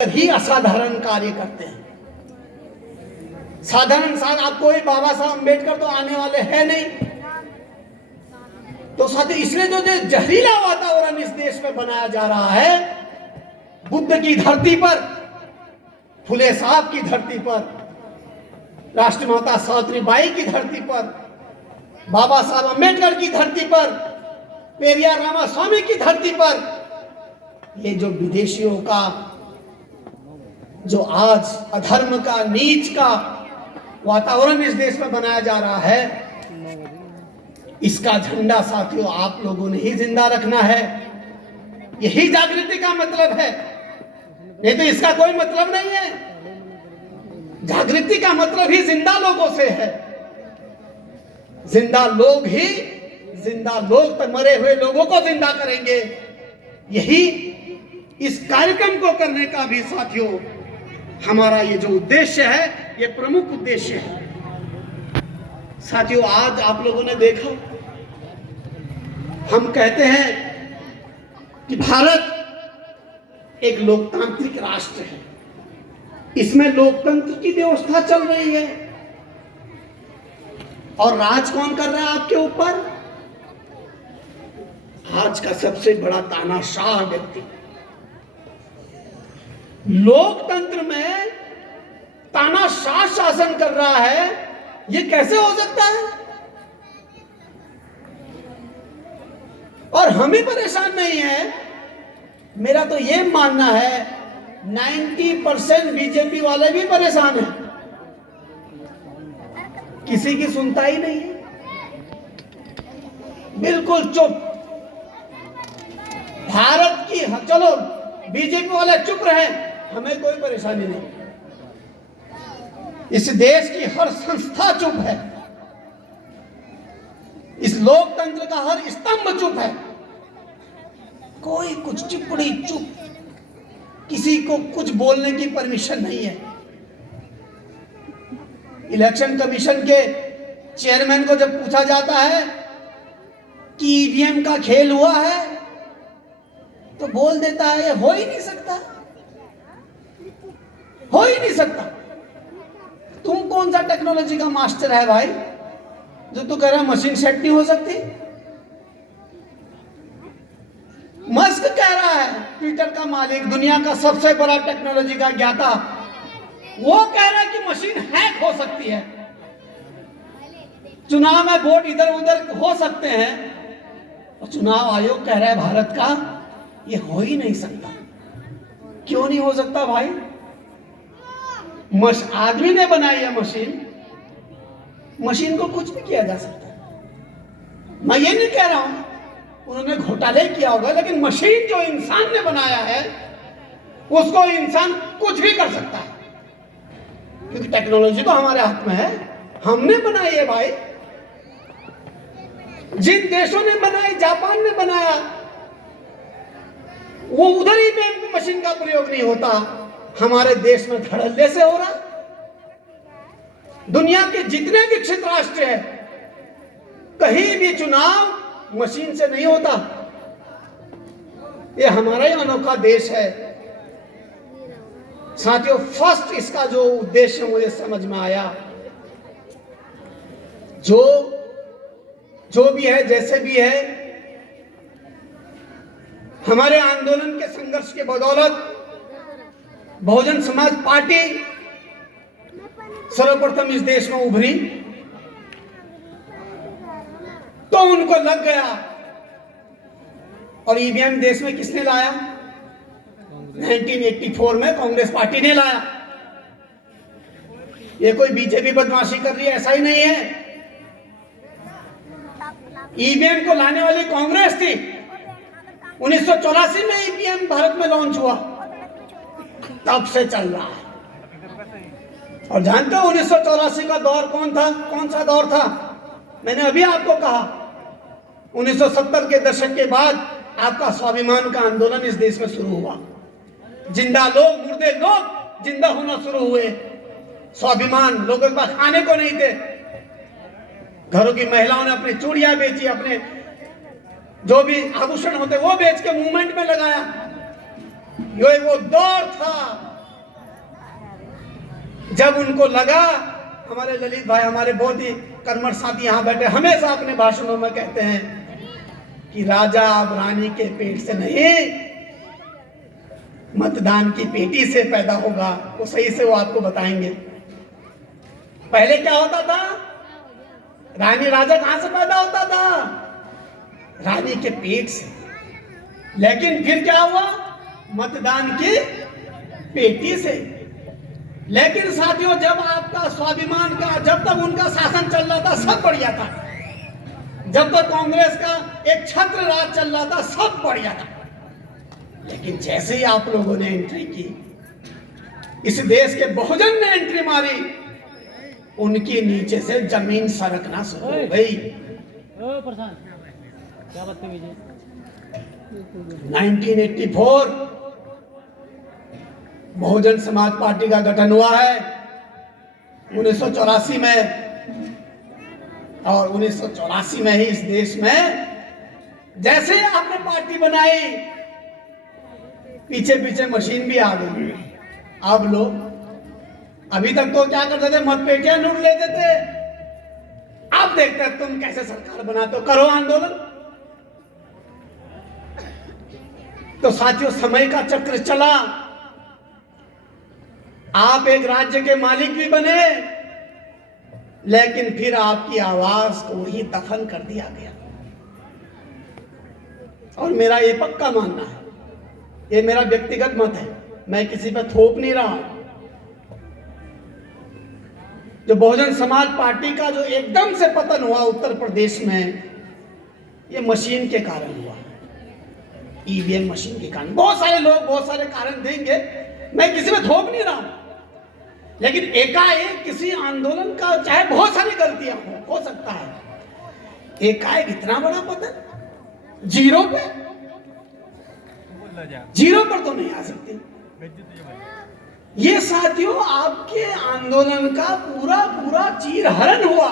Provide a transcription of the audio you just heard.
ही असाधारण कार्य करते हैं। साधारण इंसान, आप कोई बाबा साहब अम्बेडकर तो आने वाले हैं नहीं, तो साथ इसलिए जो जहरीला वातावरण इस देश में बनाया जा रहा है, बुद्ध की धरती पर, फुले साहब की धरती पर, राष्ट्रमाता सावित्रीबाई की धरती पर, बाबा साहब अम्बेडकर की धरती पर, पेरियार रामास्वामी की धरती पर, ये जो विदेशियों का, जो आज अधर्म का, नीच का वातावरण इस देश में बनाया जा रहा है, इसका झंडा साथियों आप लोगों ने ही जिंदा रखना है। यही जागृति का मतलब है, नहीं तो इसका कोई मतलब नहीं है। जागृति का मतलब ही जिंदा लोगों से है। जिंदा लोग ही जिंदा लोग तक मरे हुए लोगों को जिंदा करेंगे। यही इस कार्यक्रम को करने का भी साथियों हमारा ये जो उद्देश्य है, ये प्रमुख उद्देश्य है। साथियों आज आप लोगों ने देखा, हम कहते हैं कि भारत एक लोकतांत्रिक राष्ट्र है, इसमें लोकतंत्र की व्यवस्था चल रही है, और राज कौन कर रहा है आपके ऊपर? आज का सबसे बड़ा तानाशाह व्यक्ति। लोकतंत्र में तानाशाह शासन कर रहा है, ये कैसे हो सकता है? और हम ही परेशान नहीं है। मेरा तो ये मानना है 90% बीजेपी वाले भी परेशान हैं, किसी की सुनता ही नहीं है, बिल्कुल चुप। भारत की, चलो बीजेपी वाले चुप रहे, हमें कोई परेशानी नहीं। इस देश की हर संस्था चुप है, इस लोकतंत्र का हर स्तंभ चुप है, कोई कुछ टिप्पणी चुप, किसी को कुछ बोलने की परमिशन नहीं है। इलेक्शन कमीशन के चेयरमैन को जब पूछा जाता है कि ईवीएम का खेल हुआ है, तो बोल देता है ये हो ही नहीं सकता, हो ही नहीं सकता। तुम कौन सा टेक्नोलॉजी का मास्टर है भाई, जो तू कह रहा है मशीन सेट नहीं हो सकती? मस्क कह रहा है, ट्विटर का मालिक, दुनिया का सबसे बड़ा टेक्नोलॉजी का ज्ञाता, वो कह रहा है कि मशीन हैक हो सकती है, चुनाव में वोट इधर उधर हो सकते हैं, और चुनाव आयोग कह रहा है भारत का ये हो ही नहीं सकता। क्यों नहीं हो सकता भाई? आदमी ने बनाई है मशीन, मशीन को कुछ भी किया जा सकता है। मैं ये नहीं कह रहा हूं उन्होंने घोटाले किया होगा, लेकिन मशीन जो इंसान ने बनाया है उसको इंसान कुछ भी कर सकता है, क्योंकि टेक्नोलॉजी तो हमारे हाथ में है, हमने बनाई है भाई। जिन देशों ने बनाई, जापान ने बनाया, वो उधर ही में मशीन का प्रयोग नहीं होता, हमारे देश में धड़ल्ले से हो रहा। दुनिया के जितने विकसित राष्ट्र हैं, कहीं भी चुनाव मशीन से नहीं होता। ये हमारा ही अनोखा देश है साथियों। फर्स्ट इसका जो उद्देश्य मुझे समझ में आया, जो भी है, जैसे भी है, हमारे आंदोलन के संघर्ष के बदौलत बहुजन समाज पार्टी सर्वप्रथम इस देश में उभरी, तो उनको लग गया। और ईवीएम देश में किसने लाया? 1984 में कांग्रेस पार्टी ने लाया। ये कोई बीजेपी बदमाशी कर रही है ऐसा ही नहीं है। ईवीएम को लाने वाली कांग्रेस थी। 1984 में ईवीएम भारत में लॉन्च हुआ, तब से चल रहा है। और जानते हो 1984 का दौर कौन था? कौन सा दौर था? मैंने अभी आपको कहा, 1970 के दशक के बाद आपका स्वाभिमान का आंदोलन इस देश में शुरू हुआ। जिंदा लोग, मुर्दे लोग जिंदा होना शुरू हुए। स्वाभिमान, लोगों के पास खाने को नहीं थे, घरों की महिलाओं ने अपनी चूड़ियां बेची, अपने जो भी आभूषण होते वो बेच के मूवमेंट में लगाया। ये वो दौर था जब उनको लगा, हमारे ललित भाई, हमारे बहुत ही कर्मठ साथी यहाँ बैठे, हमेशा अपने भाषणों में कहते हैं कि राजा अब रानी के पेट से नहीं, मतदान की पेटी से पैदा होगा। वो सही से वो आपको बताएंगे। पहले क्या होता था? रानी राजा कहां से पैदा होता था? रानी के पेट से। लेकिन फिर क्या हुआ? मतदान की पेटी से। लेकिन साथियों, जब आपका स्वाभिमान का, जब तक उनका शासन चल रहा था सब बढ़िया था, जब तक कांग्रेस का एक छत्र राज चल रहा था सब बढ़िया था। लेकिन जैसे ही आप लोगों ने एंट्री की, इस देश के बहुजन ने एंट्री मारी, उनकी नीचे से जमीन सरकना शुरू हो गई। 1984 बहुजन समाज पार्टी का गठन हुआ है 1984 में, और 1984 में ही इस देश में जैसे आपने पार्टी बनाई, पीछे पीछे मशीन भी आ गई। अब लोग, अभी तक तो क्या करते थे, मतपेटियां लूट लेते थे। अब देखते हैं तुम कैसे सरकार बनाते हो, करो आंदोलन। तो साथियों, समय का चक्र चला, आप एक राज्य के मालिक भी बने, लेकिन फिर आपकी आवाज को ही दफन कर दिया गया। और मेरा ये पक्का मानना है, ये मेरा व्यक्तिगत मत है, मैं किसी पर थोप नहीं रहा हूं। जो बहुजन समाज पार्टी का जो एकदम से पतन हुआ उत्तर प्रदेश में, ये मशीन के कारण हुआ, ईवीएम मशीन के कारण। बहुत सारे लोग बहुत सारे कारण देंगे, मैं किसी में थोप नहीं रहा हूं। लेकिन एकाएक किसी आंदोलन का, चाहे बहुत सारी गलतियां हो सकता है, एकाएक इतना बड़ा पतन जीरो पे, जीरो पर तो नहीं आ सकती। ये साथियों, आपके आंदोलन का पूरा पूरा चीरहरण हुआ।